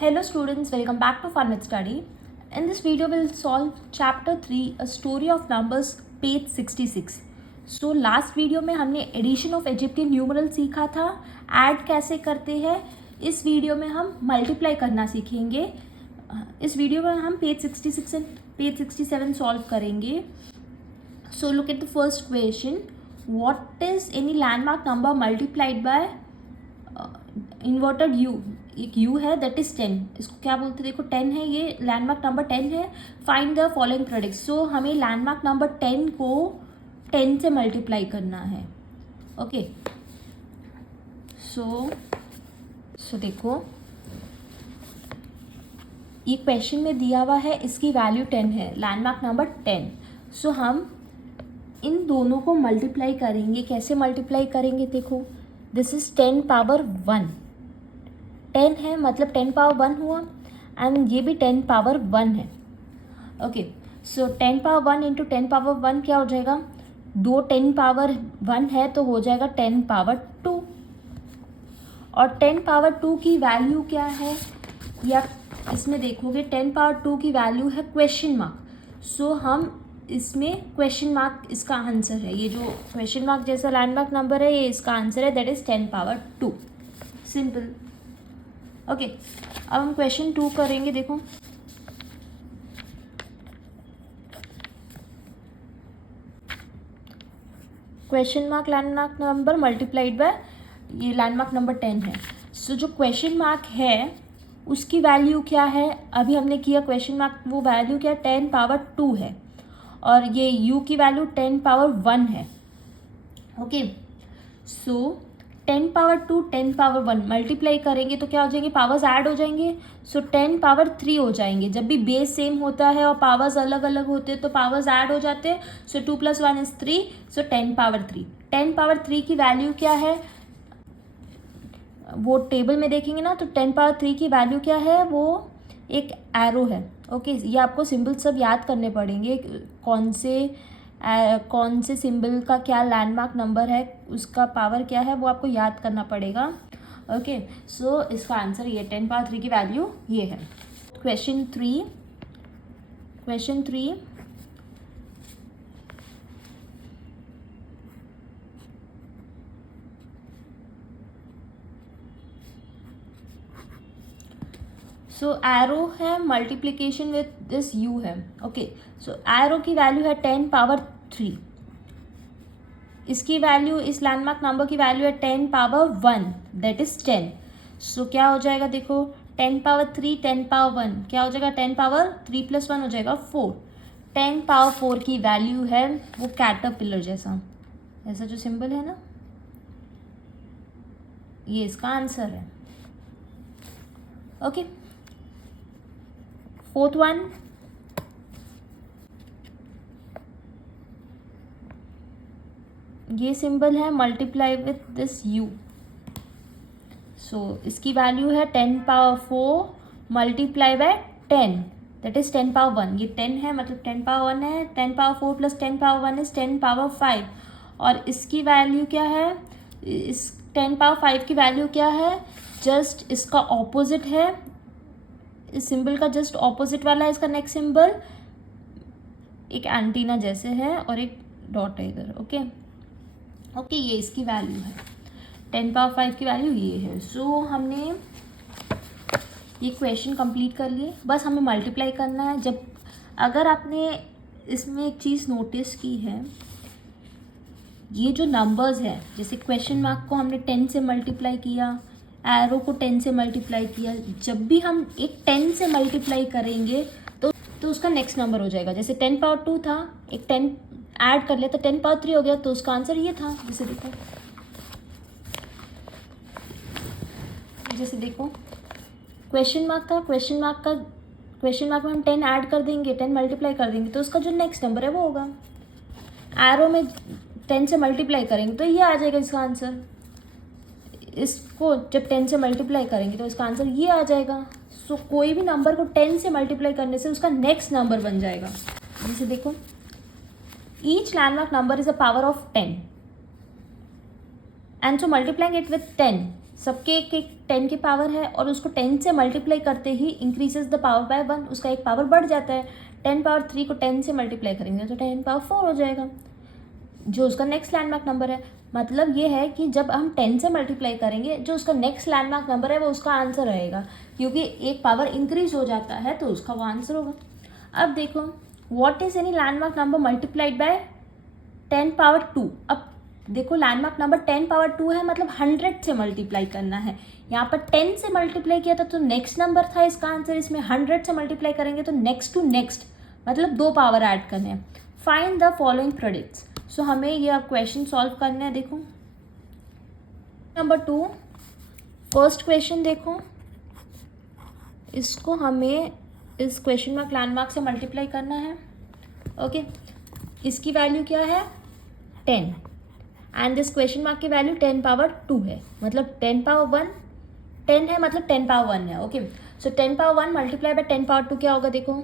Hello students, welcome back to Fun with Study. In this video we'll solve chapter 3 a story of numbers page 66. So last video में हमने addition of Egyptian numeral सीखा था, add कैसे करते हैं. इस video में हम मल्टीप्लाई करना सीखेंगे. इस वीडियो में हम पेज 66 एंड पेज 67 सॉल्व करेंगे. So look at the first question. What is any landmark number multiplied by inverted u? एक u है दैट इज 10. इसको क्या बोलते हैं? देखो 10 है, ये लैंडमार्क नंबर 10 है. Find the following products. So हमें लैंडमार्क नंबर 10 को 10 से मल्टीप्लाई करना है. ओके सो देखो ये क्वेश्चन में दिया हुआ है, इसकी वैल्यू 10 है, लैंडमार्क नंबर 10. सो हम इन दोनों को मल्टीप्लाई करेंगे. कैसे मल्टीप्लाई करेंगे? देखो दिस इज 10 पावर 1. 10 है मतलब 10 पावर 1 हुआ, एंड ये भी 10 पावर 1 है. Okay so 10 power 1 into 10 power 1 क्या हो जाएगा? 10 पावर 1 है तो हो जाएगा 10 पावर 2. और 10 पावर 2 की वैल्यू क्या है? या इसमें देखोगे 10 पावर 2 की वैल्यू है क्वेश्चन मार्क. सो हम इसमें क्वेश्चन मार्क इसका आंसर है. ये जो क्वेश्चन मार्क जैसा लैंडमार्क नंबर है, ये इसका आंसर है, that is 10 power 2. Simple. Okay अब हम क्वेश्चन 2 करेंगे. देखो question mark landmark number multiplied by ये लैंडमार्क नंबर 10 है. सो जो क्वेश्चन मार्क है उसकी वैल्यू क्या है? अभी हमने किया क्वेश्चन मार्क, वो वैल्यू क्या है? 10 पावर 2 है, और ये u की वैल्यू 10 पावर 1 है. Okay so 10 power 2 10 power 1 multiply करेंगे तो क्या हो जाएंगे? पावर्स ऐड हो जाएंगे. सो 10 पावर 3 हो जाएंगे. जब भी बेस सेम होता है और पावर्स अलग अलग होते हैं तो पावर्स ऐड हो जाते हैं. सो 2 + 1 = 3. सो 10 पावर 3. 10 पावर 3 की वैल्यू क्या है? वो टेबल में देखेंगे ना, तो 10 पावर 3 की वैल्यू क्या है? वो एक एरो है. ओके ये आपको सिंबल सब याद करने पड़ेंगे. कौन से सिंबल का क्या लैंडमार्क नंबर है, उसका पावर क्या है, वो आपको याद करना पड़ेगा. ओके सो इसका आंसर ये 10 पावर 3 की वैल्यू ये है. क्वेश्चन 3 सो एरो है, मल्टीप्लिकेशन विथ दिस u है. ओके सो एरो की वैल्यू है 10 पावर 3. इसकी वैल्यू, इस लैंडमार्क नंबर की वैल्यू है 10 पावर 1, दैट इज 10. सो क्या हो जाएगा? देखो 10 पावर 3 10 पावर 1 क्या हो जाएगा? 10 पावर 3 + 1 हो जाएगा 4. 10 पावर 4 की वैल्यू है वो कैटरपिलर जैसा, ऐसा जो सिंबल है ना, ये इसका आंसर है. ओके फोर्थ वन, ये सिंबल है मल्टीप्लाई विथ दिस u. सो इसकी वैल्यू है 10 power 4 multiply by 10, that is 10 power 1. ये 10 है मतलब 10 पावर 1 है. 10 पावर 4 + 10 पावर 1 इज 10 पावर 5. और इसकी वैल्यू क्या है? इस 10 पावर 5 की वैल्यू क्या है? जस्ट इसका ऑपोजिट है. इस सिंबल का जस्ट ऑपोजिट वाला है इसका नेक्स्ट सिंबल, एक एंटीना जैसे है और एक डॉट है इधर. ओके ये इसकी वैल्यू है. 10 पावर 5 की वैल्यू ये है. सो हमने ये क्वेश्चन कंप्लीट कर लिए. बस हमें मल्टीप्लाई करना है. जब अगर आपने इसमें एक चीज़ नोटिस की है, ये जो नंबर्स है, जैसे क्वेश्चन मार्क को हमने 10 से मल्टीप्लाई किया, एरो को 10 से मल्टीप्लाई किया, जब भी हम एक 10 से मल्टीप्लाई करेंगे तो उसका नेक्स्ट नंबर हो जाएगा. जैसे 10 पावर 2 था, एक 10 ऐड कर लिया तो 10 पावर 3 हो गया, तो उसका आंसर ये था. जैसे देखो क्वेश्चन मार्क था, क्वेश्चन मार्क में हम 10 ऐड कर देंगे, 10 मल्टीप्लाई कर देंगे तो उसका जो नेक्स्ट नंबर है वो होगा. एरो में 10 से मल्टीप्लाई करेंगे तो ये आ जाएगा इसका आंसर. इसको जब 10 से मल्टीप्लाई करेंगे तो इसका आंसर ये आ जाएगा. सो कोई भी नंबर को 10 से मल्टीप्लाई करने से उसका नेक्स्ट नंबर बन जाएगा. जैसे देखो each landmark number is a power of 10 and so multiplying it with 10 सबके एक एक 10 की पावर है और उसको 10 से मल्टीप्लाई करते ही इंक्रीजेज द पावर बाय 1, उसका एक पावर बढ़ जाता है। 10 पावर 3 को 10 से मल्टीप्लाई करेंगे तो 10 पावर 4 हो जाएगा, जो उसका नेक्स्ट लैंडमार्क नंबर है। मतलब ये है कि जब हम 10 से मल्टीप्लाई करेंगे, जो उसका नेक्स्ट लैंडमार्क नंबर है वो उसका आंसर रहेगा, क्योंकि एक पावर इंक्रीज हो जाता है तो उसका वो आंसर होगा। अब देखो, what is any landmark number multiplied by 10 power 2। अब देखो, लैंडमार्क नंबर 10 पावर 2 है, मतलब 100 से मल्टीप्लाई करना है। यहाँ पर 10 से मल्टीप्लाई किया था तो नेक्स्ट नंबर था इसका आंसर, इसमें 100 से मल्टीप्लाई करेंगे तो नेक्स्ट टू नेक्स्ट, मतलब 2 पावर ऐड करने हैं। Find the following products. So हमें ये अब क्वेश्चन सॉल्व करना है। देखो नंबर 2, फर्स्ट क्वेश्चन देखो, इसको हमें इस क्वेश्चन मार्क लैंडमार्क से मल्टीप्लाई करना है। ओके, इसकी वैल्यू क्या है 10 एंड दिस क्वेश्चन मार्क की वैल्यू 10 पावर 2 है, मतलब 10 पावर 1 10 है, मतलब 10 पावर 1 है। Okay, so 10 power 1 multiply by 10 power 2 क्या होगा, देखो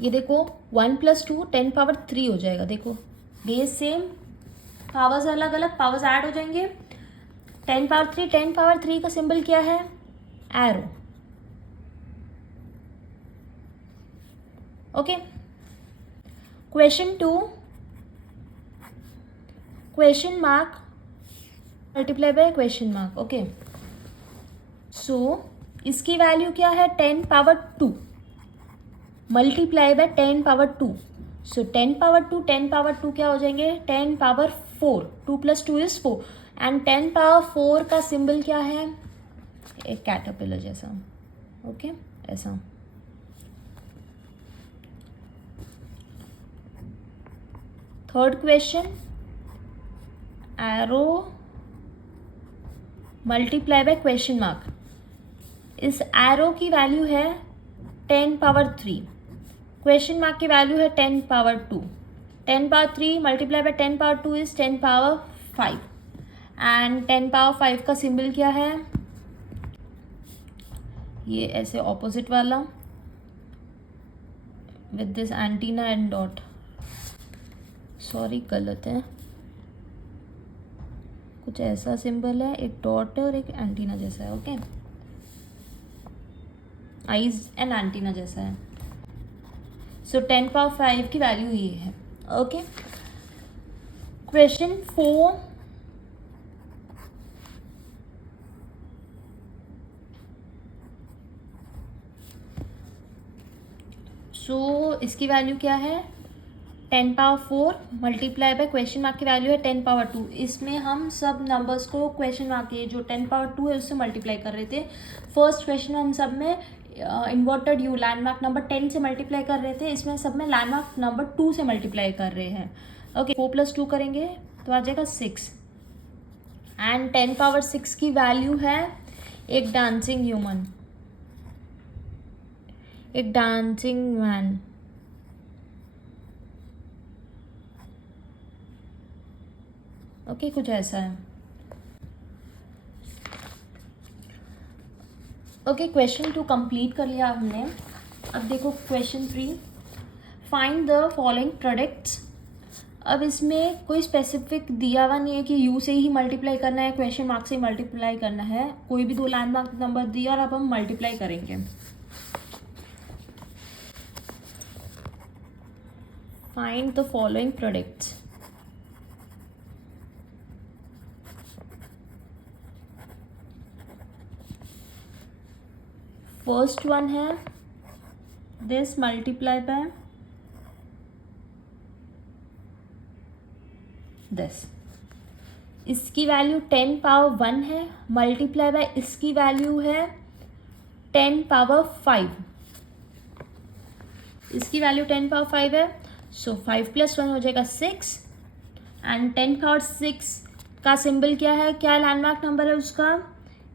ये देखो 1 + 2 10 पावर 3 हो जाएगा। देखो बेस सेम, पावर्स अलग अलग, पावर्स ऐड हो जाएंगे। 10 पावर 3, 10 पावर 3 का सिंबल क्या है, arrow. Okay, question 2, question mark multiply by question mark. Okay, so इसकी वैल्यू क्या है 10 power 2 multiply by 10 power 2। So 10 power 2 10 power 2 क्या हो जाएंगे 10 पावर 4, 2 + 2 इज 4 एंड 10 पावर 4 का सिंबल क्या है, एक कैटरपिलर जैसा। ओके, ऐसा। Third question, arrow multiply by question mark. इस एरो की वैल्यू है 10 पावर 3, क्वेश्चन मार्क की वैल्यू है 10 power 2। 10 power 3 multiply by 10 power 2 is 10 power 5 and 10 power 5 का सिंबल क्या है, ये ऐसे ऑपोजिट वाला with this antenna and dot. Sorry गलत है, कुछ ऐसा सिंबल है, एक डॉट है और एक एंटीना जैसा है। ओके, आईज एंड एंटीना जैसा है। सो 10 पावर 5 की वैल्यू ये है। ओके, क्वेश्चन 4, सो इसकी वैल्यू क्या है 10 power 4 multiply by question mark की वैल्यू है 10 पावर 2। इसमें हम सब नंबर्स को क्वेश्चन मार्क के जो 10 पावर 2 है उससे मल्टीप्लाई कर रहे थे। फर्स्ट क्वेश्चन में हम सब में इन्वर्टेड यू लैंडमार्क नंबर 10 से मल्टीप्लाई कर रहे थे, इसमें सब में लैंडमार्क नंबर 2 से मल्टीप्लाई कर रहे हैं। ओके, 4 + 2 करेंगे तो आ जाएगा 6 एंड 10 पावर 6 की वैल्यू है एक डांसिंग ह्यूमन, एक डांसिंग मैन। ओके, कुछ ऐसा है। ओके, क्वेश्चन 2 कंप्लीट कर लिया हमने। अब देखो question 3, find the following products. अब इसमें कोई स्पेसिफिक दिया हुआ नहीं है कि यू से ही मल्टीप्लाई करना है, क्वेश्चन मार्क से ही मल्टीप्लाई करना है। कोई भी 2 लैंडमार्क नंबर दिया और अब हम मल्टीप्लाई करेंगे। Find the following products. First one है दिस मल्टीप्लाई बाय दिस, इसकी वैल्यू 10 पावर 1 है, मल्टीप्लाई बाय इसकी वैल्यू है 10 पावर 5। इसकी वैल्यू 10 पावर 5 है, सो 5 + 1 हो जाएगा 6 एंड 10 पावर 6 का सिंबल क्या है, क्या लैंडमार्क नंबर है उसका,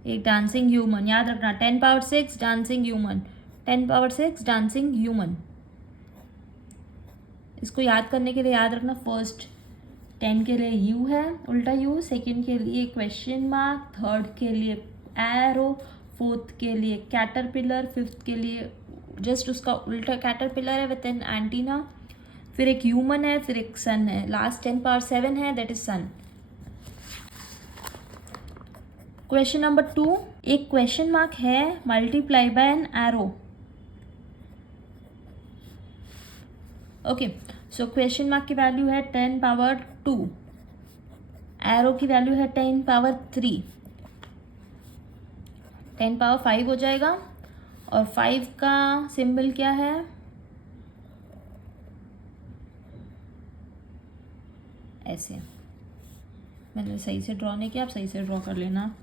एक डांसिंग ह्यूमन। याद रखना 10 power 6 dancing human, 10 power 6 dancing human. इसको याद करने के लिए याद रखना, फर्स्ट 10 के लिए यू है, उल्टा यू, सेकंड के लिए क्वेश्चन मार्क, थर्ड के लिए एरो, फोर्थ के लिए कैटरपिलर, फिफ्थ के लिए जस्ट उसका उल्टा कैटरपिलर है विद एन एंटीना, फिर एक ह्यूमन है, फिर एक सन है, लास्ट 10 पावर 7 है, that is sun. Question number 2, एक क्वेश्चन मार्क है multiply by N arrow. Okay, so question mark की वैल्यू है 10 पावर 2, एरो की वैल्यू है 10 पावर 3, 10 पावर 5 हो जाएगा. और 5 का सिंबल क्या है? ऐसे. मैंने सही से ड्रॉ नहीं किया, आप सही से ड्रॉ कर लेना.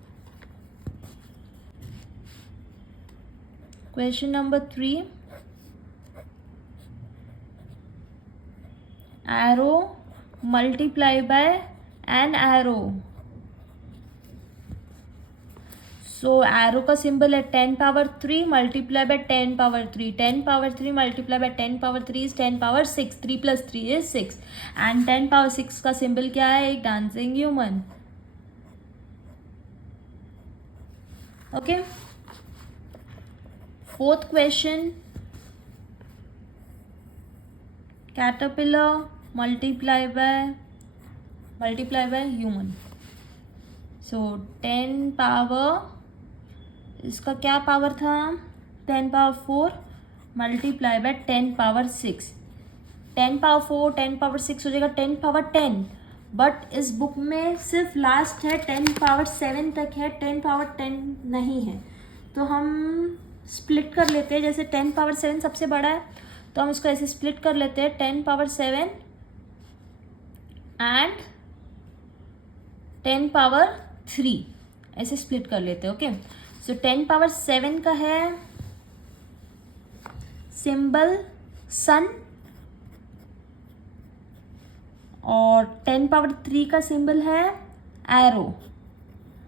Question number 3, arrow multiply by N arrow. So arrow का सिंबल है 10 power 3 multiply by 10 power 3. 10 power 3 multiply by 10 power 3 is 10 power 6. 3 plus 3 is 6. And 10 power 6 का सिंबल क्या है? एक dancing human. Okay. Fourth question, caterpillar multiply by human. So 10 power, इसका क्या power था? 10 power 4 multiply by 10 power 6. 10 power 4 10 power 6 हो जाएगा 10 power 10. But इस बुक में सिर्फ लास्ट है 10 पावर 7 तक है, 10 पावर 10 नहीं है. तो हम स्प्लिट कर लेते हैं. जैसे 10 पावर 7 सबसे बड़ा है तो हम इसको ऐसे स्प्लिट कर लेते हैं. 10 पावर 7 एंड 10 पावर 3 ऐसे स्प्लिट कर लेते हैं. ओके. सो 10 पावर 7 का है सिंबल सन, और 10 पावर 3 का सिंबल है एरो.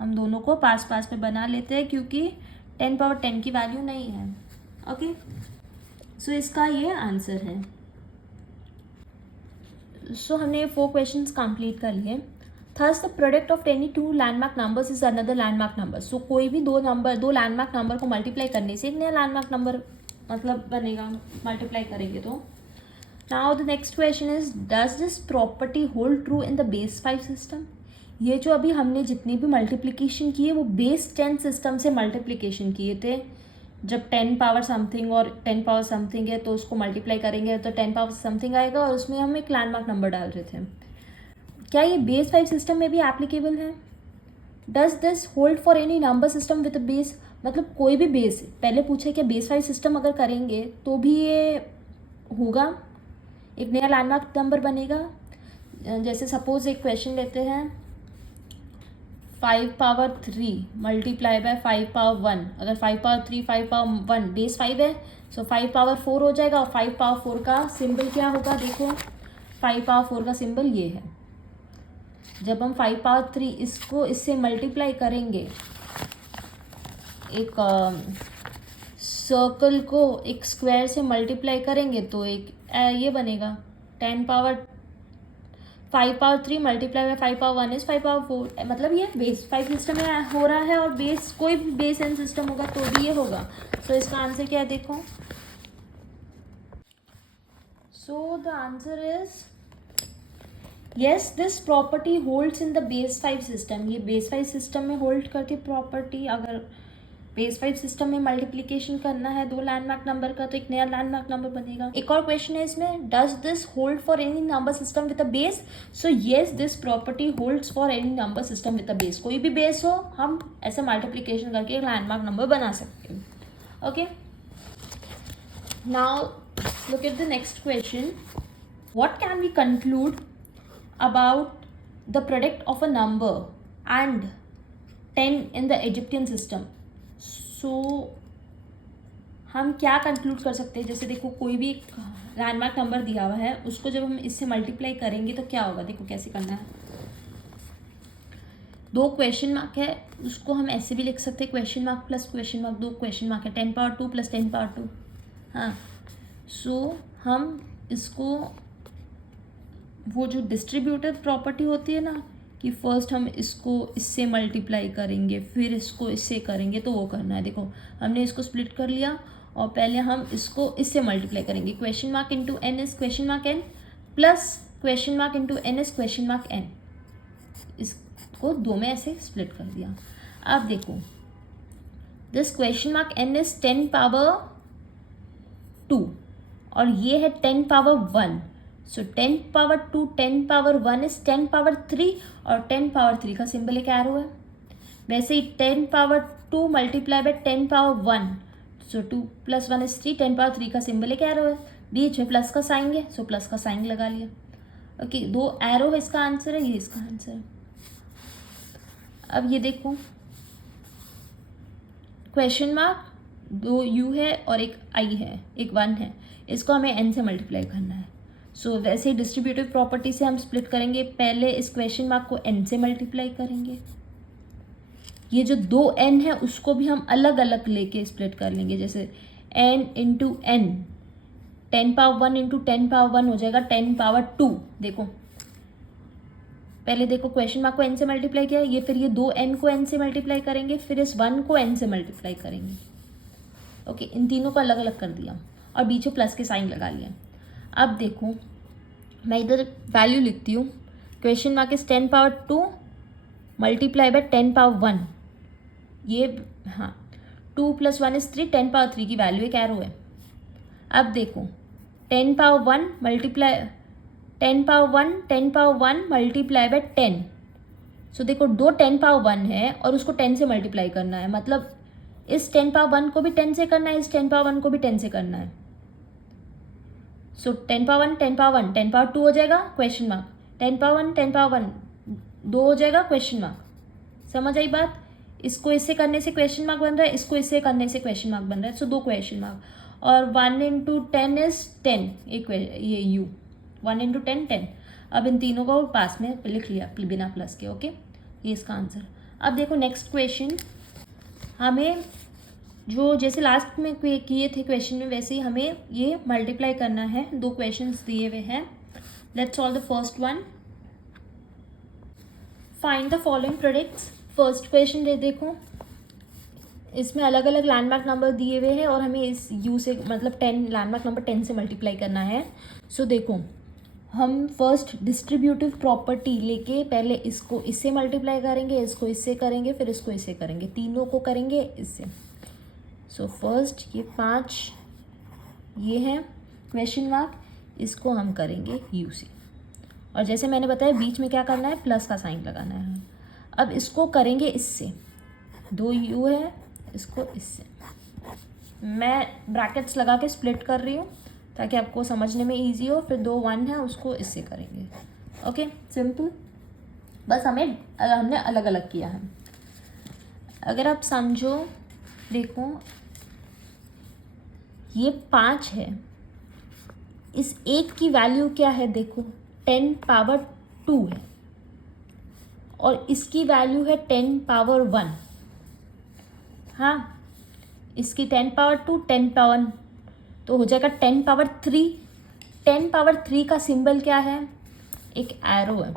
हम दोनों को पास पास में बना लेते हैं क्योंकि 10 पावर 10 की वैल्यू नहीं है. ओके. सो इसका ये आंसर है. सो हमने 4 क्वेश्चंस कंप्लीट कर लिए. Thus the product of any 2 landmark numbers is another landmark number. So कोई भी दो लैंडमार्क नंबर को मल्टीप्लाई करने से एक नया लैंडमार्क नंबर मतलब बनेगा, मल्टीप्लाई करेंगे तो. Now the next question is, does this property hold true in the base 5 system. ये जो अभी हमने जितनी भी मल्टीप्लिकेशन की है वो बेस 10 सिस्टम से मल्टीप्लिकेशन किए थे. जब 10 पावर समथिंग और 10 पावर समथिंग है तो उसको मल्टीप्लाई करेंगे तो 10 पावर समथिंग आएगा और उसमें हम एक लैंडमार्क नंबर डाल रहे थे. क्या ये बेस 5 सिस्टम में भी एप्लीकेबल है? Does this hold for any number system with base. मतलब कोई भी बेस, पहले पूछा कि बेस 5 सिस्टम अगर करेंगे तो भी ये होगा, एक नया लैंडमार्क नंबर बनेगा. जैसे सपोज एक क्वेश्चन लेते हैं, 5 पावर 3 मल्टीप्लाई बाय 5 पावर 1. अगर 5 पावर 3 5 पावर 1 बेस 5 है, सो 5 पावर 4 हो जाएगा. और 5 पावर 4 का सिंबल क्या होगा? देखो 5 पावर 4 का सिंबल ये है. जब हम 5 पावर 3 इसको इससे मल्टीप्लाई करेंगे, एक सर्कल को एक स्क्वायर से मल्टीप्लाई करेंगे तो एक ये बनेगा 10 power 5 power 3 multiply bye 5 power 1 is 5 power 4. मतलब ये बेस 5 सिस्टम में हो रहा है और बेस कोई भी बेस एन सिस्टम होगा तो भी ये होगा. सो इसका आंसर क्या है? देखो. So the answer is yes, this property holds in the base 5 system. ये बेस 5 सिस्टम में होल्ड करती प्रॉपर्टी. अगर बेस 5 सिस्टम में मल्टीप्लिकेशन करना है दो लैंडमार्क नंबर का तो एक नया लैंडमार्क नंबर बनेगा. एक और क्वेश्चन है इसमें, does this hold for any number system with a base. So yes, this property holds for any number system with a base. कोई भी बेस हो हम ऐसे मल्टीप्लिकेशन करके एक लैंडमार्क नंबर बना सकते हैं. Okay. Now look at the next question. What can we conclude about the product of a number and 10 in the Egyptian system. So हम क्या कंक्लूड कर सकते हैं? जैसे देखो कोई भी एक लैंडमार्क नंबर दिया हुआ है, उसको जब हम इससे मल्टीप्लाई करेंगे तो क्या होगा? देखो कैसे करना है. 2 क्वेश्चन मार्क है, उसको हम ऐसे भी लिख सकते हैं question mark plus question mark. 2 question mark है, 10 पावर 2 प्लस 10 पावर 2. हाँ. सो हम इसको वो जो डिस्ट्रीब्यूटिव प्रॉपर्टी होती है ना कि फर्स्ट हम इसको इससे मल्टीप्लाई करेंगे फिर इसको इससे करेंगे, तो वो करना है. देखो हमने इसको स्प्लिट कर लिया और पहले हम इसको इससे मल्टीप्लाई करेंगे. Question mark into N is question mark N plus question mark into N is question mark N. इसको 2 में ऐसे स्प्लिट कर दिया. अब देखो, this question mark n is 10 power 2 और ये है 10 power 1. So 10 power 2 10 power 1 is 10 power 3 और 10 पावर 3 का सिंबल एक एरो है. वैसे ही 10 power 2 multiply by 10 power 1, so 2 + 1 is 3. 10 power 3 का सिंबल एक एरो है, बीच में प्लस का साइन है, सो प्लस का साइन लगा लिया. ओके, 2 एरो है, इसका आंसर है, ये इसका आंसर है. अब ये देखो, क्वेश्चन मार्क 2 u है और एक i है, एक 1 है, इसको हमें n से मल्टीप्लाई करना है. सो वैसे ही डिस्ट्रीब्यूटिव प्रॉपर्टी से हम स्प्लिट करेंगे. पहले इस क्वेश्चन मार्क को n से मल्टीप्लाई करेंगे. ये जो 2n है उसको भी हम अलग अलग लेके स्प्लिट कर लेंगे. जैसे n into n, 10 power 1 into 10 power 1 हो जाएगा 10 पावर 2. देखो, पहले देखो क्वेश्चन मार्क को n से मल्टीप्लाई किया, ये फिर ये 2n को n से मल्टीप्लाई करेंगे, फिर इस 1 को n से मल्टीप्लाई करेंगे. ओके, इन तीनों को अलग अलग कर दिया और बीच में प्लस के साइन लगा लिया. अब देखो, मैं इधर वैल्यू लिखती हूँ. Question mark is 10 power 2 multiply by 10 power 1. ये हाँ, 2 + 1 इज 3. 10 पावर 3 की वैल्यू एक एरो है. अब देखो, 10 power 1 multiply 10 power 1 multiply by 10. सो देखो, 2 10 पावर 1 है और उसको 10 से मल्टीप्लाई करना है. मतलब इस 10 पावर 1 को भी 10 से करना है, इस 10 पावर 1 को भी 10 से करना है. सो 10 पावर 1 10 पावर 1 10 पावर 2 हो जाएगा क्वेश्चन मार्क. 10 पावर 1 10 पावर 1 2 हो जाएगा क्वेश्चन मार्क. समझ आई बात? इसको इससे करने से क्वेश्चन मार्क बन रहा है, इसको इससे करने से क्वेश्चन मार्क बन रहा है. सो 2 क्वेश्चन मार्क. और 1 इंटू 10 इज 10. ये u 1 इंटू 10 10. अब इन तीनों को पास में लिख लिया बिना प्लस के. ओके, ये इसका आंसर. अब देखो नेक्स्ट क्वेश्चन, हमें जो जैसे लास्ट में किए थे क्वेश्चन में वैसे ही हमें ये मल्टीप्लाई करना है. 2 क्वेश्चंस दिए हुए हैं. Let's solve the first one. Find the following products. First question देखो, इसमें अलग अलग लैंडमार्क नंबर दिए हुए हैं और हमें इस u से मतलब 10 लैंडमार्क नंबर 10 से मल्टीप्लाई करना है. सो देखो, हम फर्स्ट डिस्ट्रीब्यूटिव प्रॉपर्टी लेके पहले इसको इससे मल्टीप्लाई करेंगे, इसको इससे करेंगे, फिर इसको इससे करेंगे, तीनों को करेंगे इससे. सो फर्स्ट ये 5 ये है क्वेश्चन मार्क, इसको हम करेंगे u से. और जैसे मैंने बताया बीच में क्या करना है, प्लस का साइन लगाना है. अब इसको करेंगे इससे, 2 u है, इसको इससे. मैं ब्रैकेट्स लगा के स्प्लिट कर रही हूँ ताकि आपको समझने में इजी हो. फिर 2 1 है, उसको इससे करेंगे. Okay, simple. बस हमने अलग अलग किया है. अगर आप समझो, देखो ये 5 है, इस एक की वैल्यू क्या है, देखो 10 पावर 2 है और इसकी वैल्यू है 10 पावर 1. हाँ, इसकी 10 पावर 2 10 पावर, तो हो जाएगा 10 पावर 3. 10 पावर 3 का सिंबल क्या है, एक एरो है.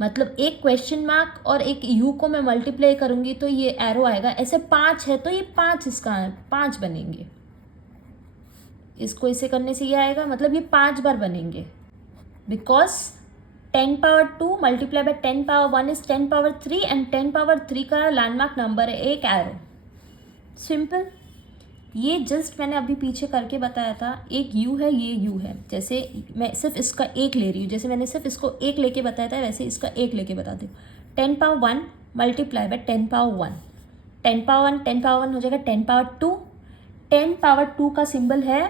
मतलब एक क्वेश्चन मार्क और एक u को मैं मल्टीप्लाई करूंगी तो ये एरो आएगा. ऐसे 5 है तो ये 5 इसका 5 बनेंगे. इसको इसे करने से ये आएगा, मतलब ये 5 बार बनेंगे. Because 10 power 2 multiply by 10 power 1 is 10 power 3 and 10 power 3 का लैंडमार्क नंबर है एक एरो. सिंपल. ये जस्ट मैंने अभी पीछे करके बताया था. एक u है, ये u है. जैसे मैं सिर्फ इसका एक ले रही हूँ, जैसे मैंने सिर्फ इसको एक लेके बताया था वैसे इसका एक लेके बताती हूँ. 10 power 1 multiply by 10 power 1. 10 power 1 10 power 1 हो जाएगा 10 पावर 2. 10 पावर 2 का सिंबल है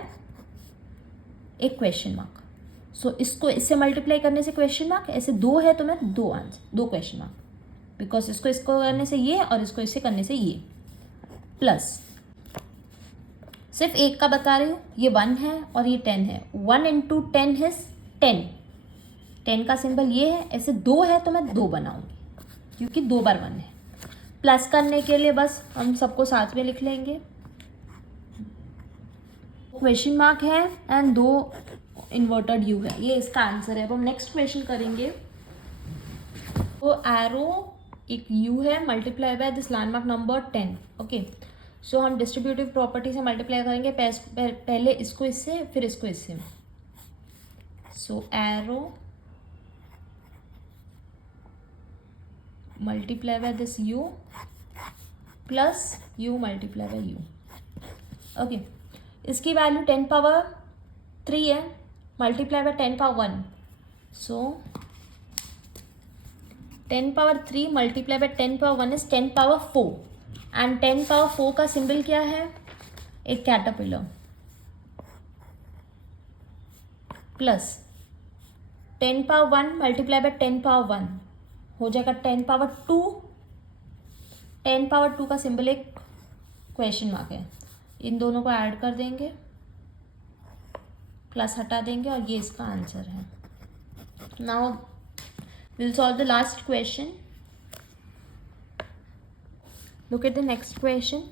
एक क्वेश्चन मार्क. सो इसको इससे मल्टीप्लाई करने से क्वेश्चन मार्क. ऐसे 2 है तो मैं 2 आंसर 2 क्वेश्चन मार्क. बिकॉज इसको करने से ये और इसको इससे करने से ये. प्लस सिर्फ एक का बता रही हूँ, ये 1 है और ये 10 है. 1 इंटू 10 है 10. 10 का सिंबल ये है. ऐसे 2 है तो मैं 2 बनाऊंगी क्योंकि 2 बार 1 है. प्लस करने के लिए बस हम सबको साथ में लिख लेंगे. क्वेश्चन मार्क है एंड 2 इन्वर्टेड u है. ये इसका आंसर है. अब हम नेक्स्ट क्वेश्चन करेंगे. तो एरो एक u है multiply by this landmark number 10. Okay, so हम डिस्ट्रीब्यूटिव प्रॉपर्टी से मल्टीप्लाई करेंगे. पहले इसको इससे फिर इसको इससे. So arrow multiply by this u plus u multiply by u. Okay, इसकी वैल्यू 10 पावर 3 है, multiply by 10 power 1. So 10 power 3 multiply by 10 power 1 is 10 power 4. And 10 power 4 का सिंबल क्या है? एक caterpillar. Plus 10 power 1 multiply by 10 power 1 हो जाएगा 10 power 2. 10 power 2 का symbol एक क्वेश्चन मार्क है. इन दोनों को ऐड कर देंगे, प्लस हटा देंगे और ये इसका आंसर है. Now will solve the last question. Look at the next question.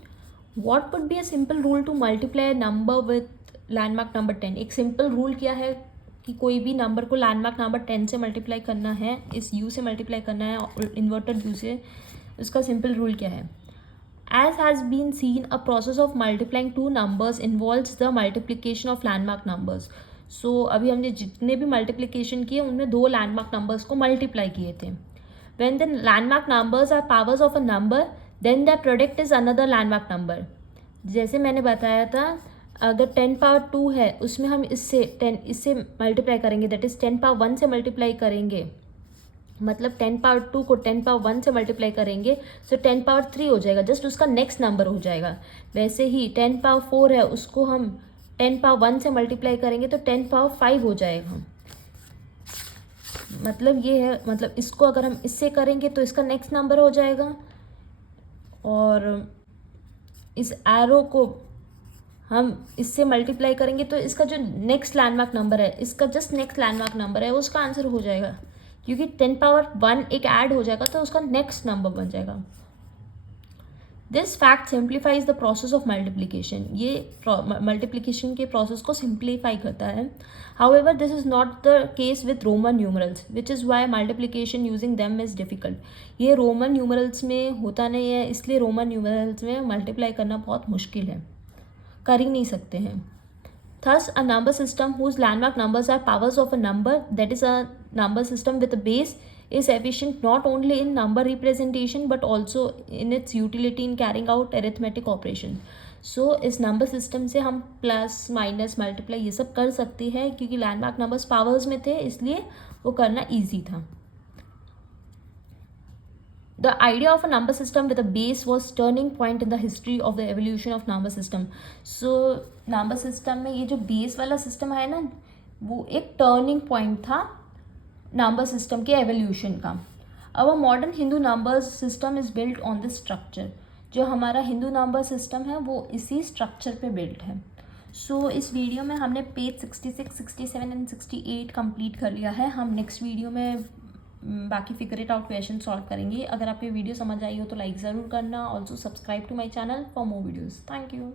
What would be a simple rule to multiply a number with landmark number 10. एक सिंपल रूल क्या है कि कोई भी नंबर को लैंडमार्क नंबर 10 से मल्टीप्लाई करना है, इस u से मल्टीप्लाई करना है और इन्वर्टेड u से. उसका सिंपल रूल क्या है? As has been seen, a process of multiplying two numbers involves the multiplication of landmark numbers. So अभी हमने जितने भी मल्टीप्लिकेशन किए उनमें दो लैंडमार्क नंबर्स को मल्टीप्लाई किए थे. When the landmark numbers are powers of a number, then the product is another landmark number. जैसे मैंने बताया था, अगर 10 पावर 2 है उसमें हम इससे मल्टीप्लाई करेंगे, दैट इज़ 10 पावर 1 से मल्टीप्लाई करेंगे, मतलब 10 पावर 2 को 10 पावर 1 से मल्टीप्लाई करेंगे, सो 10 पावर 3 हो जाएगा, जस्ट उसका नेक्स्ट नंबर हो जाएगा. वैसे ही 10 पावर 4 है, उसको हम 10 पावर 1 से मल्टीप्लाई करेंगे तो 10 पावर 5 हो जाएगा. मतलब ये है, मतलब इसको अगर हम इससे करेंगे तो इसका नेक्स्ट नंबर हो जाएगा, और इस एरो को हम इससे मल्टीप्लाई करेंगे तो इसका जो नेक्स्ट लैंडमार्क नंबर है, इसका जस्ट नेक्स्ट लैंडमार्क नंबर है, उसका आंसर हो जाएगा, क्योंकि 10 पावर 1 एक ऐड हो जाएगा तो उसका नेक्स्ट नंबर बन जाएगा. This fact simplifies the process of multiplication. ये मल्टीप्लिकेशन के प्रोसेस को सिंप्लीफाई करता है. However this is not the case with Roman numerals, which is why multiplication using them is difficult. ये रोमन न्यूमरल्स में होता नहीं है, इसलिए रोमन न्यूमरल्स में मल्टीप्लाई करना बहुत मुश्किल है, कर ही नहीं सकते हैं. Thus, a number system whose landmark numbers are powers of a number, that is a number system with a base, is efficient not only in number representation but also in its utility in carrying out arithmetic operation. So, इस number system से हम plus minus multiply ये सब कर सकते हैं, क्योंकि landmark numbers powers में थे, इसलिए वो करना ईजी था. The idea of a number system with a base was turning point in the history of the evolution of number system. So number system में ये जो base वाला system है ना, वो एक turning point था number system के evolution का. Our modern Hindu number system is built on this structure. जो हमारा हिंदू नंबर सिस्टम है वो इसी स्ट्रक्चर पे बिल्ट है. सो इस वीडियो में हमने पेज 66, 67 एंड 68 कंप्लीट कर लिया है. हम नेक्स्ट वीडियो में बाकी figure it out question solve करेंगे. अगर आपको वीडियो समझ आई हो तो लाइक ज़रूर करना. Also subscribe to my channel for more videos. Thank you.